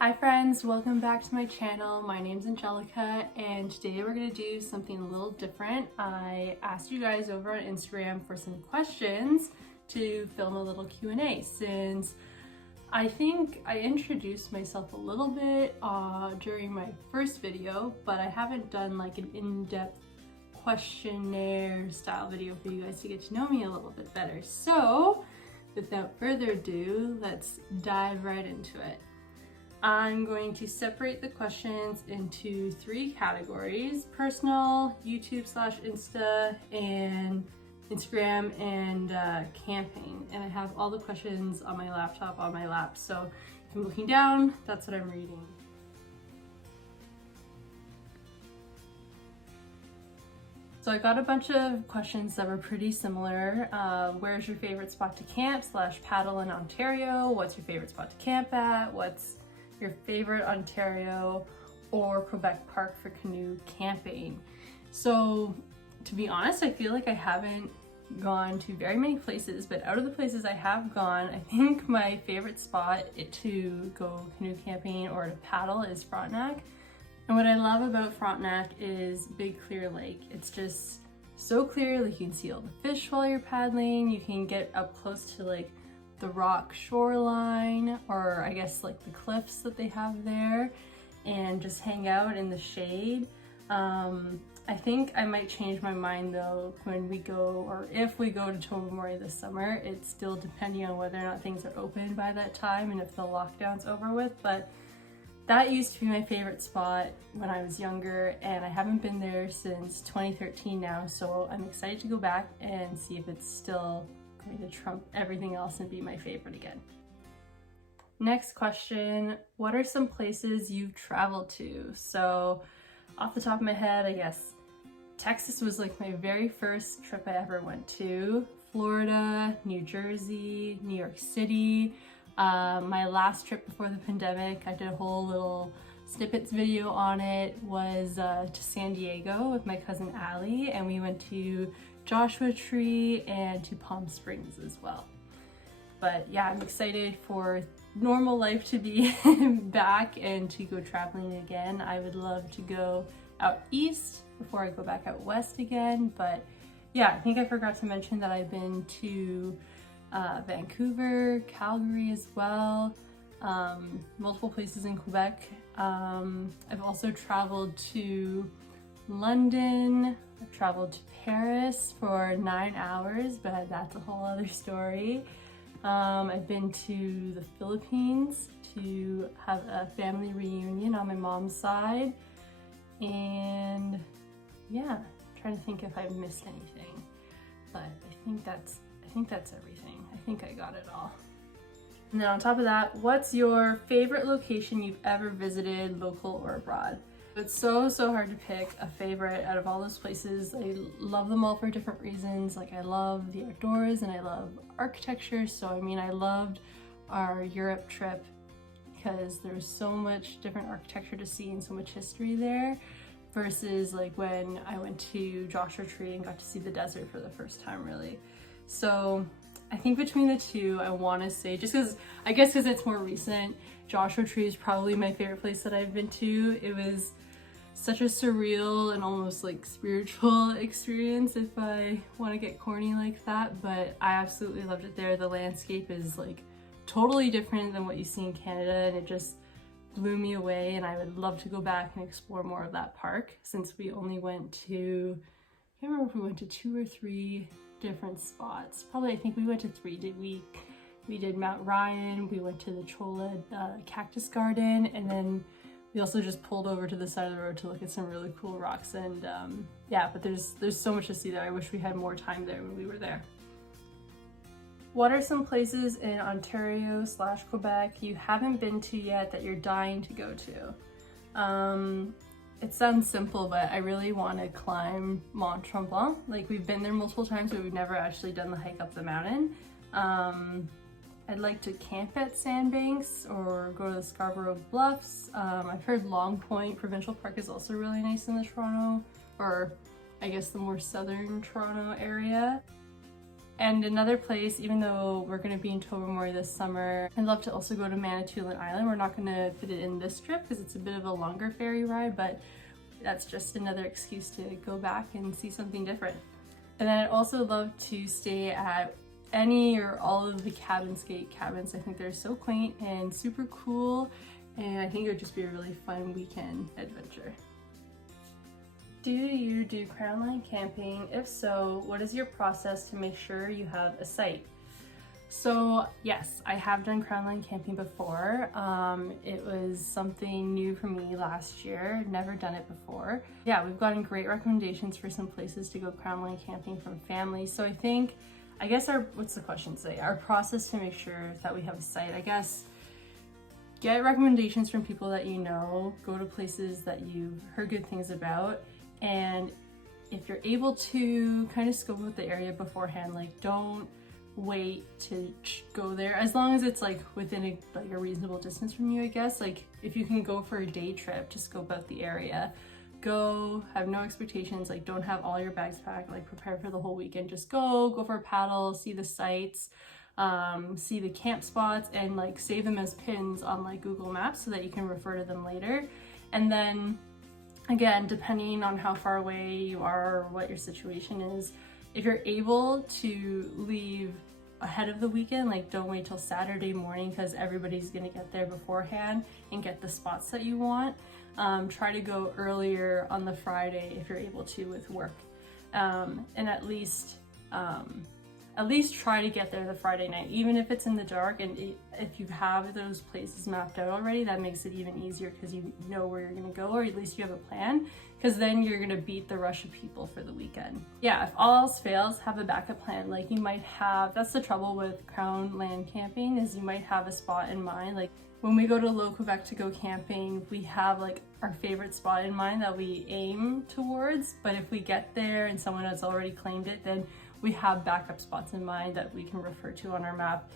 Hi friends, welcome back to my channel. My name's Angelica and today we're going to do something a little different. I asked you guys over on Instagram for some questions to film a little Q&A since I think I introduced myself a little bit during my first video, but I haven't done like an in-depth questionnaire style video for you guys to get to know me a little bit better. So without further ado, let's dive right into it. I'm going to separate the questions into 3 categories: personal, YouTube/Insta, and Instagram, and camping. And I have all the questions on my laptop on my lap, so if I'm looking down, that's what I'm reading. So I got a bunch of questions that were pretty similar. Where's your favorite spot to camp/paddle in Ontario? What's your favorite spot to camp at? What's your favorite Ontario or Quebec park for canoe camping? So to be honest, I feel like I haven't gone to very many places, but out of the places I have gone, I think my favorite spot to go canoe camping or to paddle is Frontenac. And what I love about Frontenac is big clear lake. It's just so clear, like you can see all the fish while you're paddling. You can get up close to like the rock shoreline, or I guess like the cliffs that they have there, and just hang out in the shade. I think I might change my mind though when we go, or if we go to Tobermory this summer. It's still depending on whether or not things are open by that time and if the lockdown's over with, but that used to be my favorite spot when I was younger, and I haven't been there since 2013 now, so I'm excited to go back and see if it's still going to trump everything else and be my favorite again. Next question, what are some places you've traveled to? So off the top of my head, I guess Texas was like my very first trip I ever went to. Florida, New Jersey, New York City. My last trip before the pandemic, I did a whole little snippets video on it, was to San Diego with my cousin Allie, and we went to Joshua Tree and to Palm Springs as well. But yeah, I'm excited for normal life to be back and to go traveling again. I would love to go out east before I go back out west again. But yeah, I think I forgot to mention that I've been to Vancouver, Calgary as well, multiple places in Quebec. I've also traveled to London. I've traveled to Paris for 9 hours, but that's a whole other story. I've been to the Philippines to have a family reunion on my mom's side. And yeah, I'm trying to think if I've missed anything, but I think that's everything. I think I got it all. And then on top of that, what's your favorite location you've ever visited, local or abroad? It's so hard to pick a favorite out of all those places. I love them all for different reasons. Like I love the outdoors and I love architecture. So I mean, I loved our Europe trip because there's so much different architecture to see and so much history there, versus like when I went to Joshua Tree and got to see the desert for the first time really. So I think between the two, I want to say, just because I guess because it's more recent, Joshua Tree is probably my favorite place that I've been to. It was such a surreal and almost like spiritual experience, if I want to get corny like that, but I absolutely loved it there. The landscape is like totally different than what you see in Canada, and it just blew me away, and I would love to go back and explore more of that park, since we only went to, I can't remember if we went to 2 or 3 different spots. Probably, I think we went to 3. We did Mount Ryan, we went to the Chola Cactus Garden, and then we also just pulled over to the side of the road to look at some really cool rocks. And yeah, but there's so much to see there. I wish we had more time there when we were there. What are some places in Ontario/Quebec you haven't been to yet that you're dying to go to? It sounds simple, but I really want to climb Mont Tremblant. Like, we've been there multiple times, but we've never actually done the hike up the mountain. I'd like to camp at Sandbanks or go to the Scarborough Bluffs. I've heard Long Point Provincial Park is also really nice in the Toronto, or I guess the more southern Toronto area. And another place, even though we're going to be in Tobermory this summer, I'd love to also go to Manitoulin Island. We're not going to fit it in this trip because it's a bit of a longer ferry ride, but that's just another excuse to go back and see something different. And then I'd also love to stay at any or all of the Cabinskate cabins. I think they're so quaint and super cool, and I think it would just be a really fun weekend adventure. Do you do crown line camping? If so, what is your process to make sure you have a site? So yes, I have done crown line camping before. It was something new for me last year. Never done it before. Yeah, we've gotten great recommendations for some places to go crown line camping from families. So I guess what's the question say? Our process to make sure that we have a site, I guess, get recommendations from people that you know, go to places that you've heard good things about, and if you're able to kind of scope out the area beforehand, like don't wait to go there, as long as it's like within a reasonable distance from you, I guess. Like if you can go for a day trip to scope out the area, go, have no expectations, like don't have all your bags packed, like prepare for the whole weekend, just go for a paddle, see the sights, see the camp spots, and like save them as pins on like Google Maps so that you can refer to them later. And then again, depending on how far away you are or what your situation is, if you're able to leave ahead of the weekend, like don't wait till Saturday morning because everybody's gonna get there beforehand and get the spots that you want. Try to go earlier on the Friday if you're able to with work, and at least try to get there the Friday night, even if it's in the dark. And if you have those places mapped out already, that makes it even easier because you know where you're gonna go, or at least you have a plan, because then you're gonna beat the rush of people for the weekend. Yeah, if all else fails, have a backup plan. Like you might have, that's the trouble with crown land camping, is you might have a spot in mind. Like when we go to Low Quebec to go camping, we have like our favorite spot in mind that we aim towards, but if we get there and someone has already claimed it, then we have backup spots in mind that we can refer to on our map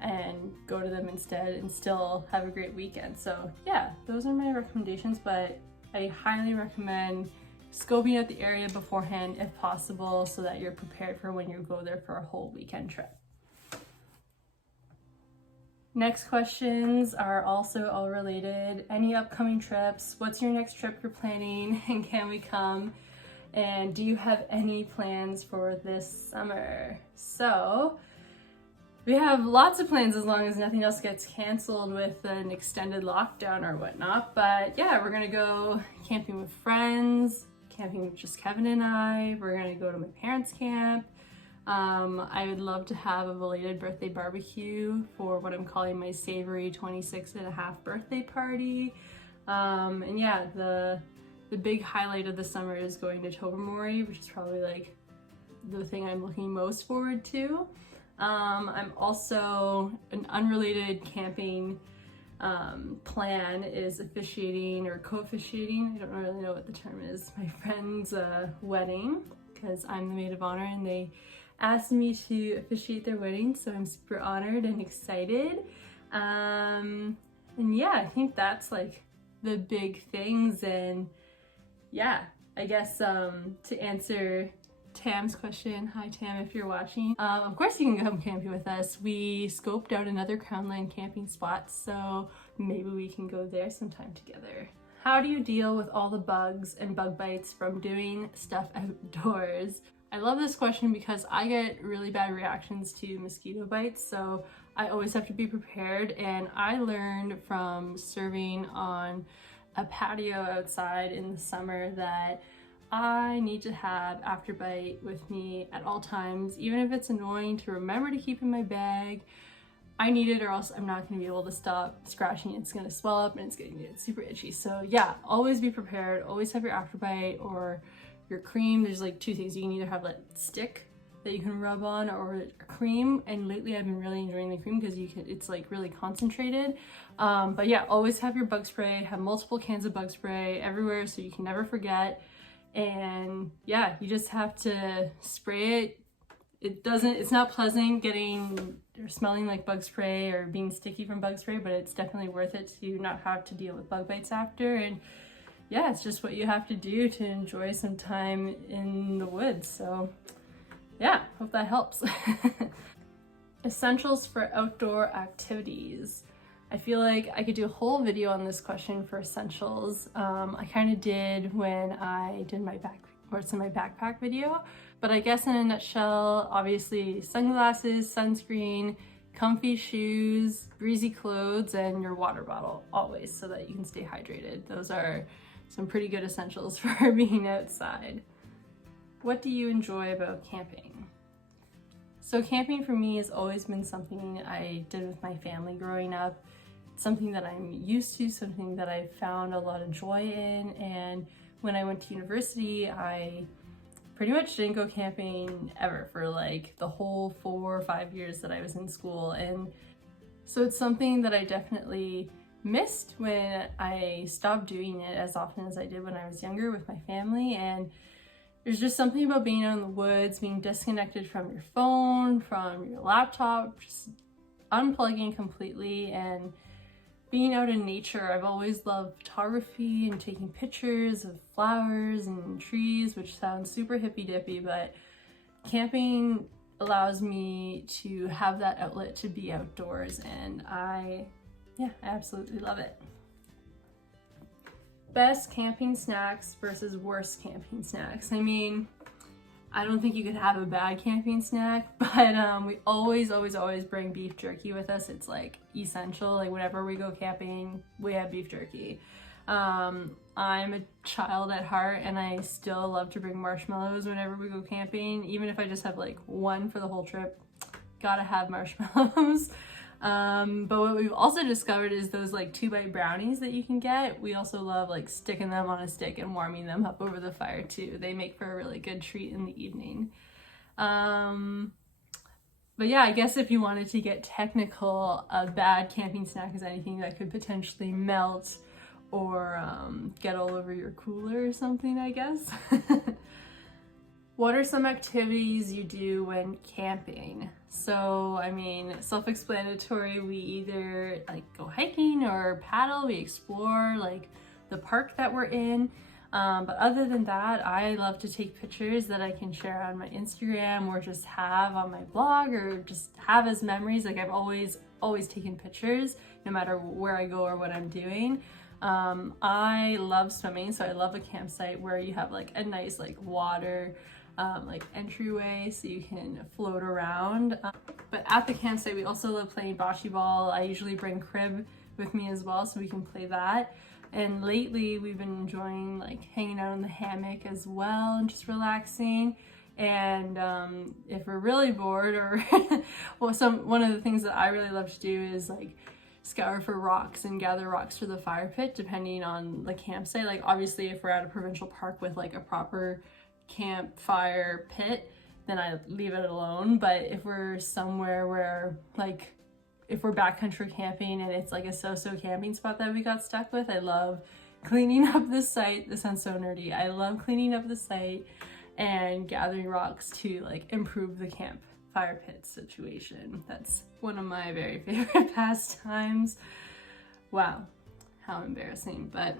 and go to them instead and still have a great weekend. So yeah, those are my recommendations, but I highly recommend scoping out the area beforehand if possible so that you're prepared for when you go there for a whole weekend trip. Next questions are also all related. Any upcoming trips? What's your next trip you're planning and can we come? And do you have any plans for this summer? So we have lots of plans as long as nothing else gets canceled with an extended lockdown or whatnot. But yeah, we're gonna go camping with friends, camping with just Kevin and I. We're gonna go to my parents' camp. I would love to have a belated birthday barbecue for what I'm calling my savory 26.5 birthday party. And yeah, the big highlight of the summer is going to Tobermory, which is probably like the thing I'm looking most forward to. I'm also, an unrelated camping plan is officiating or co-officiating, I don't really know what the term is, my friend's wedding, because I'm the maid of honor and they asked me to officiate their wedding, so I'm super honored and excited. And yeah, I think that's like the big things. And yeah, I guess to answer Tam's question, hi Tam if you're watching, of course you can come camping with us. We scoped out another crown line camping spot, so maybe we can go there sometime together. How do you deal with all the bugs and bug bites from doing stuff outdoors? I love this question because I get really bad reactions to mosquito bites, so I always have to be prepared. And I learned from serving on a patio outside in the summer that I need to have Afterbite with me at all times, even if it's annoying to remember to keep in my bag. I need it or else I'm not going to be able to stop scratching. It's going to swell up and it's going to get super itchy. So yeah, always be prepared. Always have your Afterbite or your cream. There's like two things. You can either have that stick that you can rub on or a cream, and lately I've been really enjoying the cream because it's like really concentrated. But yeah, always have your bug spray. Have multiple cans of bug spray everywhere so you can never forget. And yeah, you just have to spray it. It's not pleasant getting or smelling like bug spray or being sticky from bug spray, but it's definitely worth it to not have to deal with bug bites after. And yeah, it's just what you have to do to enjoy some time in the woods. So yeah, hope that helps. Essentials for outdoor activities. I feel like I could do a whole video on this question for essentials. I kind of did when I did my backpack video, but I guess in a nutshell, obviously sunglasses, sunscreen, comfy shoes, breezy clothes, and your water bottle always, so that you can stay hydrated. Those are some pretty good essentials for being outside. What do you enjoy about camping? So camping for me has always been something I did with my family growing up. It's something that I'm used to, something that I found a lot of joy in, and when I went to university, I pretty much didn't go camping ever for like the whole 4 or 5 years that I was in school. And so it's something that I definitely missed when I stopped doing it as often as I did when I was younger with my family. And there's just something about being out in the woods, being disconnected from your phone, from your laptop, just unplugging completely and being out in nature. I've always loved photography and taking pictures of flowers and trees, which sounds super hippy-dippy, but camping allows me to have that outlet to be outdoors, and I absolutely love it. Best camping snacks versus worst camping snacks. I mean, I don't think you could have a bad camping snack, but we always bring beef jerky with us. It's like essential. Like whenever we go camping, we have beef jerky. I'm a child at heart, and I still love to bring marshmallows whenever we go camping. Even if I just have like one for the whole trip, gotta have marshmallows. But what we've also discovered is those like 2-bite brownies that you can get. We also love like sticking them on a stick and warming them up over the fire too. They make for a really good treat in the evening. But yeah, I guess if you wanted to get technical, a bad camping snack is anything that could potentially melt or get all over your cooler or something, I guess. What are some activities you do when camping? So, I mean, self-explanatory. We either like go hiking or paddle, we explore like the park that we're in. But other than that, I love to take pictures that I can share on my Instagram or just have on my blog or just have as memories. Like I've always taken pictures no matter where I go or what I'm doing. I love swimming, so I love a campsite where you have like a nice like water like entryway so you can float around. But at the campsite, we also love playing bocce ball. I usually bring crib with me as well so we can play that. And lately we've been enjoying like hanging out in the hammock as well and just relaxing. And if we're really bored or well, one of the things that I really love to do is like scour for rocks and gather rocks for the fire pit depending on the campsite. Like obviously if we're at a provincial park with like a proper campfire pit, then I leave it alone. But if we're somewhere where like if we're backcountry camping and it's like a so-so camping spot that we got stuck with, I love cleaning up the site. This sounds so nerdy. I love cleaning up the site and gathering rocks to like improve the campfire pit situation. That's one of my very favorite pastimes. Wow, how embarrassing, but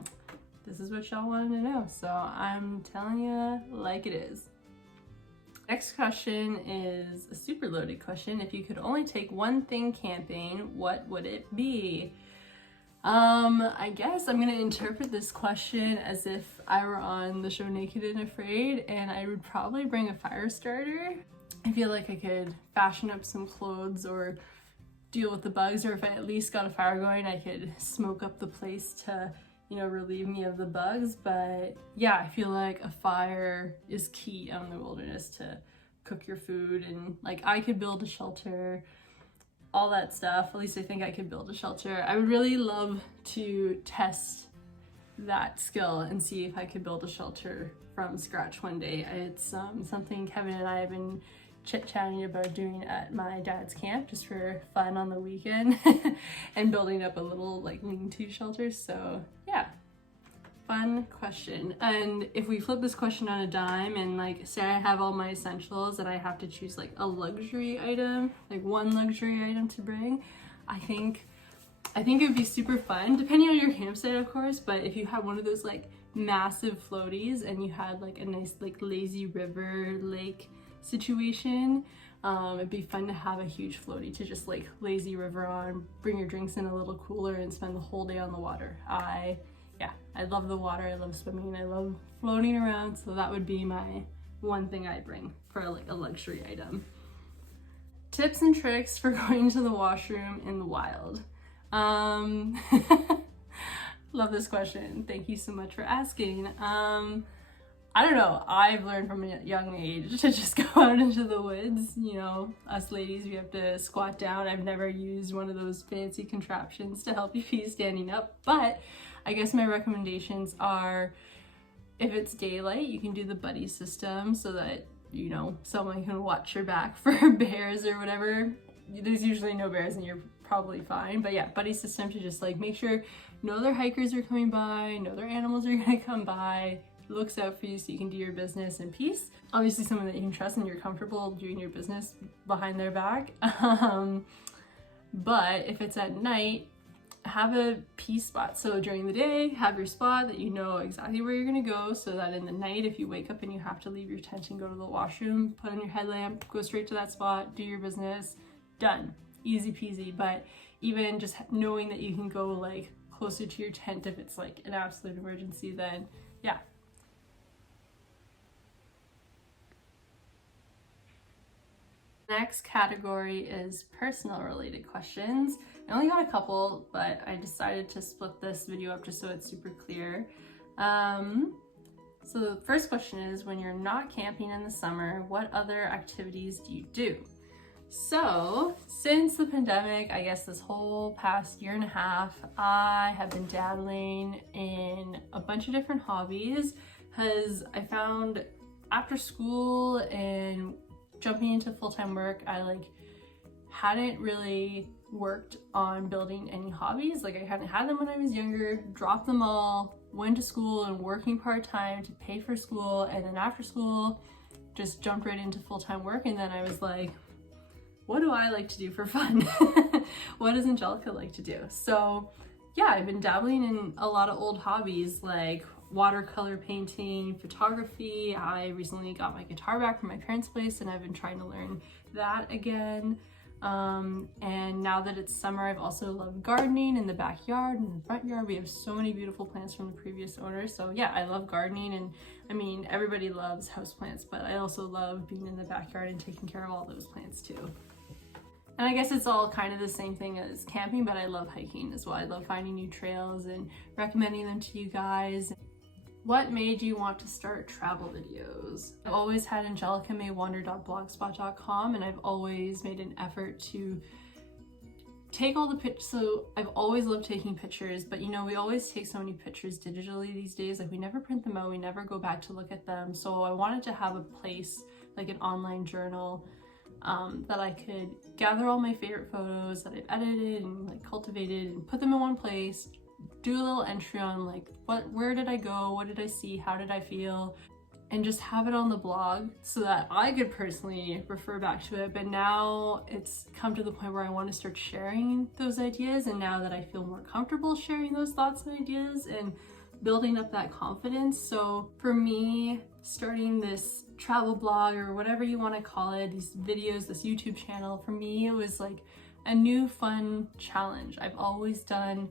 this is what y'all wanted to know, so I'm telling you like it is. Next question is a super loaded question. If you could only take one thing camping, what would it be? I guess I'm gonna interpret this question as if I were on the show Naked and Afraid, and I would probably bring a fire starter. I feel like I could fashion up some clothes or deal with the bugs, or if I at least got a fire going, I could smoke up the place to, you know, relieve me of the bugs. But yeah, I feel like a fire is key out in the wilderness to cook your food, and like I could build a shelter, all that stuff. At least I think I could build a shelter. I would really love to test that skill and see if I could build a shelter from scratch one day. It's something Kevin and I have been chit-chatting about doing at my dad's camp just for fun on the weekend and building up a little like lean-to shelter. So yeah, fun question. And if we flip this question on a dime and like say I have all my essentials and I have to choose like a luxury item, like one luxury item to bring, I think it would be super fun, depending on your campsite of course, but if you had one of those like massive floaties and you had like a nice like lazy river lake situation. It'd be fun to have a huge floaty to just like lazy river on, bring your drinks in a little cooler and spend the whole day on the water. I love the water, I love swimming, I love floating around, so that would be my one thing I'd bring for like a luxury item. Tips and tricks for going to the washroom in the wild. Love this question. Thank you so much for asking. I don't know, I've learned from a young age to just go out into the woods. You know, us ladies, we have to squat down. I've never used one of those fancy contraptions to help you pee standing up, but I guess my recommendations are, if it's daylight, you can do the buddy system so that, you know, someone can watch your back for bears or whatever. There's usually no bears and you're probably fine, but yeah, buddy system to just like make sure no other hikers are coming by, no other animals are gonna come by, looks out for you so you can do your business in peace. Obviously someone that you can trust and you're comfortable doing your business behind their back. But if it's at night, have a pee spot. So during the day, have your spot that you know exactly where you're gonna go, so that in the night, if you wake up and you have to leave your tent and go to the washroom, put on your headlamp, go straight to that spot, do your business, done. Easy peasy. But even just knowing that you can go like closer to your tent if it's like an absolute emergency, then yeah. Next category is personal related questions. I only got a couple, but I decided to split this video up just so it's super clear. So the first question is, when you're not camping in the summer, what other activities do you do? So since the pandemic, I guess this whole past year and a half, I have been dabbling in a bunch of different hobbies, because I found after school and jumping into full-time work, I like hadn't really worked on building any hobbies. Like I hadn't had them when I was younger, dropped them all, went to school and working part-time to pay for school, and then after school just jumped right into full-time work. And then I was like, what do I like to do for fun? What does Angelica like to do? So yeah, I've been dabbling in a lot of old hobbies like watercolor painting, photography. I recently got my guitar back from my parents' place and I've been trying to learn that again. And now that it's summer, I've also loved gardening in the backyard and the front yard. We have so many beautiful plants from the previous owner. So yeah, I love gardening, and I mean, everybody loves houseplants, but I also love being in the backyard and taking care of all those plants too. And I guess it's all kind of the same thing as camping, but I love hiking as well. I love finding new trails and recommending them to you guys. What made you want to start travel videos? I've always had angelica.may.wander.blogspot.com, and I've always made an effort to take all the pictures. So I've always loved taking pictures, but you know, we always take so many pictures digitally these days. Like we never print them out, we never go back to look at them. So I wanted to have a place, like an online journal, that I could gather all my favorite photos that I've edited and like cultivated and put them in one place, do a little entry on like where did I go, what did I see, how did I feel, and just have it on the blog so that I could personally refer back to it. But now it's come to the point where I want to start sharing those ideas, and now that I feel more comfortable sharing those thoughts and ideas and building up that confidence. So for me, starting this travel blog or whatever you want to call it, these videos, this YouTube channel, for me it was like a new fun challenge. I've always done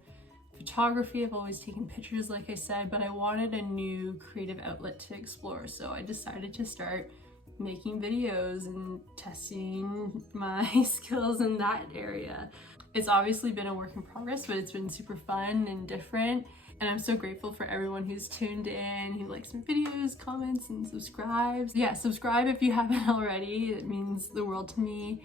photography, I've always taken pictures like I said, but I wanted a new creative outlet to explore. So I decided to start making videos and testing my skills in that area. It's obviously been a work in progress, but it's been super fun and different. And I'm so grateful for everyone who's tuned in, who likes my videos, comments, and subscribes. Yeah, subscribe if you haven't already. It means the world to me.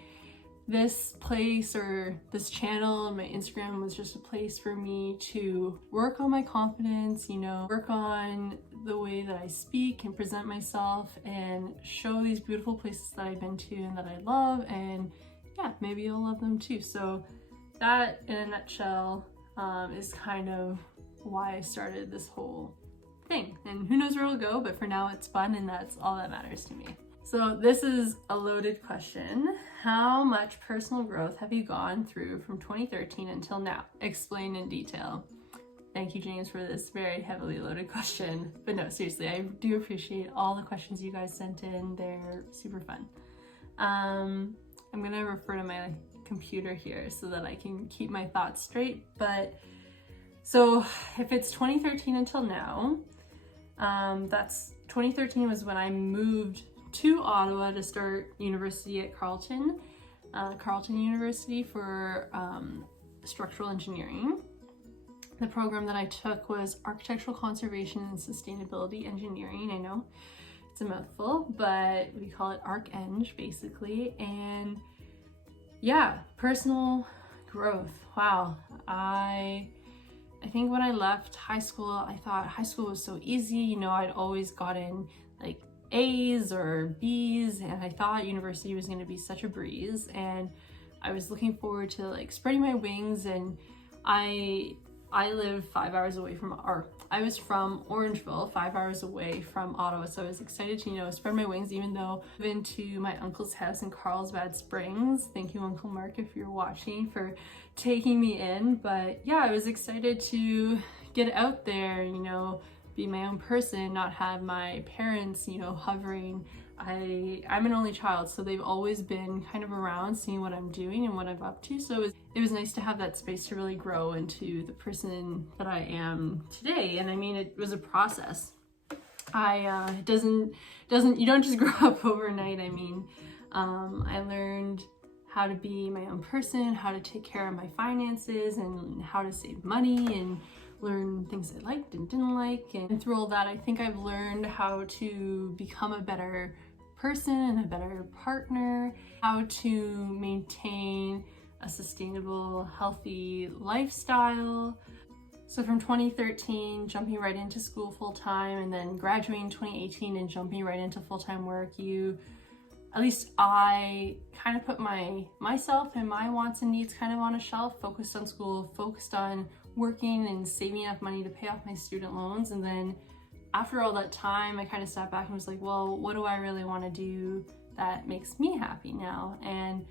This place or this channel and my Instagram was just a place for me to work on my confidence, you know, work on the way that I speak and present myself and show these beautiful places that I've been to and that I love, and yeah, maybe you'll love them too. So that in a nutshell is kind of why I started this whole thing, and who knows where it'll go, but for now it's fun and that's all that matters to me. So this is a loaded question. How much personal growth have you gone through from 2013 until now? Explain in detail. Thank you, James, for this very heavily loaded question. But no, seriously, I do appreciate all the questions you guys sent in. They're super fun. I'm gonna refer to my computer here so that I can keep my thoughts straight. But so if it's 2013 until now, that's 2013 was when I moved to Ottawa to start university at Carleton University for structural engineering. The program that I took was architectural conservation and sustainability engineering. I know it's a mouthful, but we call it ArcEng basically. And yeah, personal growth. Wow. I think when I left high school, I thought high school was so easy. You know, I'd always gotten like A's or B's, and I thought university was going to be such a breeze. And I was looking forward to like spreading my wings. And I live 5 hours away from, or I was from Orangeville, 5 hours away from Ottawa. So I was excited to, you know, spread my wings, even though I've been to my uncle's house in Carlsbad Springs. Thank you, Uncle Mark, if you're watching, for taking me in. But yeah, I was excited to get out there, you know, be my own person, not have my parents, you know, hovering. I'm an only child, so they've always been kind of around, seeing what I'm doing and what I'm up to. So it was nice to have that space to really grow into the person that I am today. And I mean, it was a process. You don't just grow up overnight. I mean, I learned how to be my own person, how to take care of my finances, and how to save money, and learn things I liked and didn't like. And through all that, I think I've learned how to become a better person and a better partner, how to maintain a sustainable, healthy lifestyle. So from 2013, jumping right into school full-time, and then graduating 2018 and jumping right into full-time work, at least I kind of put myself and my wants and needs kind of on a shelf, focused on school, focused on working and saving enough money to pay off my student loans. And then after all that time, I kind of sat back and was like, well, what do I really want to do that makes me happy now? And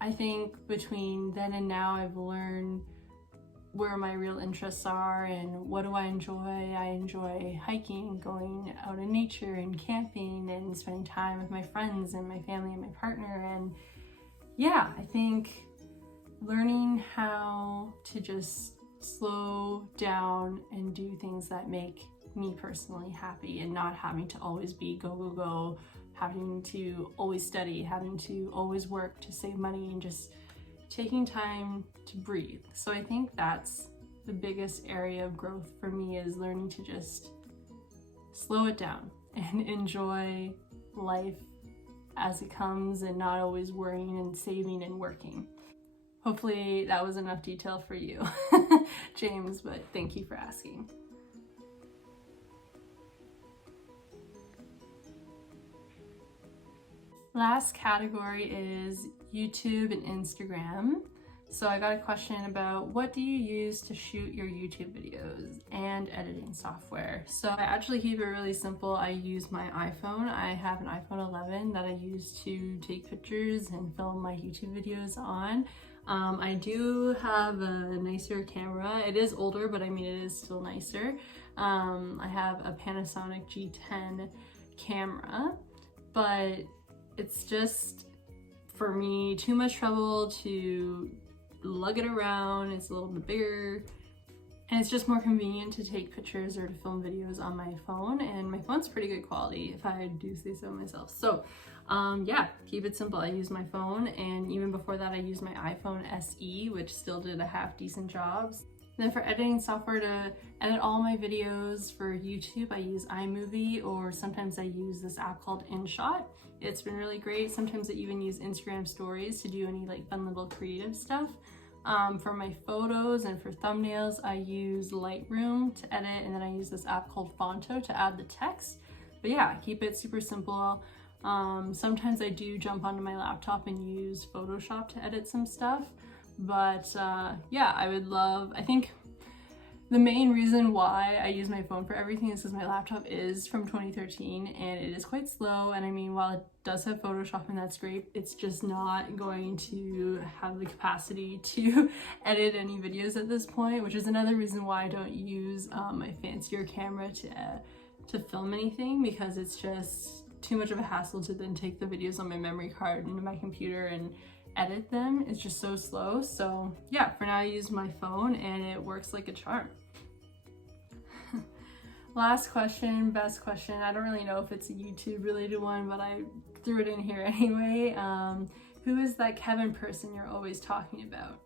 I think between then and now, I've learned where my real interests are and what do I enjoy. I enjoy hiking, going out in nature and camping and spending time with my friends and my family and my partner. And yeah, I think learning how to just slow down and do things that make me personally happy, and not having to always be go, go, go, having to always study, having to always work to save money, and just taking time to breathe. So I think that's the biggest area of growth for me, is learning to just slow it down and enjoy life as it comes, and not always worrying and saving and working. Hopefully that was enough detail for you, James, but thank you for asking. Last category is YouTube and Instagram. So I got a question about, what do you use to shoot your YouTube videos and editing software? So I actually keep it really simple. I use my iPhone. I have an iPhone 11 that I use to take pictures and film my YouTube videos on. I do have a nicer camera. It is older, but I mean, it is still nicer. I have a Panasonic G10 camera, but it's just, for me, too much trouble to lug it around. It's a little bit bigger, and it's just more convenient to take pictures or to film videos on my phone, and my phone's pretty good quality, if I do say so myself. So yeah, keep it simple. I use my phone, and even before that I used my iPhone SE, which still did a half decent job. Then for editing software to edit all my videos for YouTube, I use iMovie, or sometimes I use this app called InShot. It's been really great. Sometimes I even use Instagram stories to do any like fun little creative stuff. For my photos and for thumbnails, I use Lightroom to edit, and then I use this app called Fonto to add the text. But yeah, keep it super simple. Sometimes I do jump onto my laptop and use Photoshop to edit some stuff. But yeah, I think The main reason why I use my phone for everything is because my laptop is from 2013 and it is quite slow. And I mean, while it does have Photoshop and that's great, it's just not going to have the capacity to edit any videos at this point, which is another reason why I don't use my fancier camera to film anything, because it's just too much of a hassle to then take the videos on my memory card into my computer and edit them. It's just so slow. So yeah, for now I use my phone and it works like a charm. Last question, best question. I don't really know if it's a YouTube related one, but I threw it in here anyway. Who is that Kevin person you're always talking about?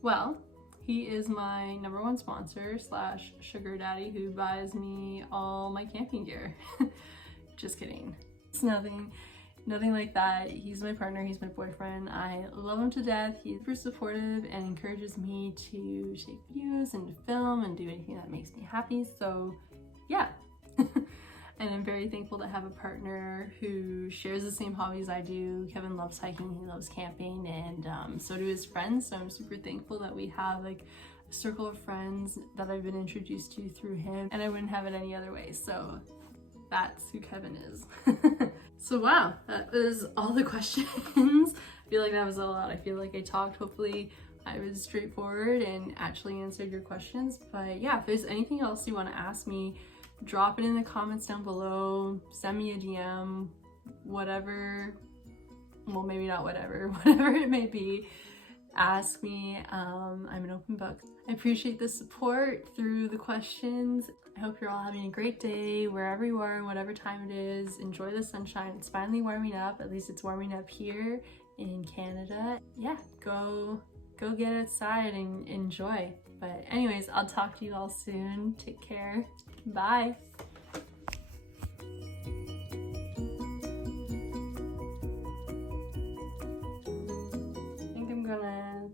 Well, he is my #1 sponsor / sugar daddy who buys me all my camping gear. Just kidding. It's nothing like that. He's my partner, he's my boyfriend. I love him to death. He's super supportive and encourages me to take videos and to film and do anything that makes me happy. So yeah. And I'm very thankful to have a partner who shares the same hobbies I do. Kevin loves hiking, he loves camping, and so do his friends. So I'm super thankful that we have like a circle of friends that I've been introduced to through him, and I wouldn't have it any other way. So that's who Kevin is. So wow, that was all the questions. I feel like that was a lot. I feel like I talked. Hopefully I was straightforward and actually answered your questions. But yeah, if there's anything else you want to ask me, drop it in the comments down below, send me a DM, whatever, well maybe not whatever, whatever it may be, ask me. I'm an open book. I appreciate the support through the questions. I hope you're all having a great day wherever you are and whatever time it is. Enjoy the sunshine. It's finally warming up. At least it's warming up here in Canada. Yeah, go get outside and enjoy. But anyways, I'll talk to you all soon. Take care. Bye. I think I'm gonna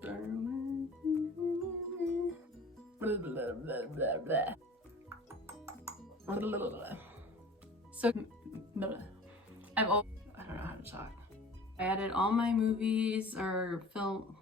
blah, blah, blah, blah, blah. So I don't know how to talk. I edit all my movies or film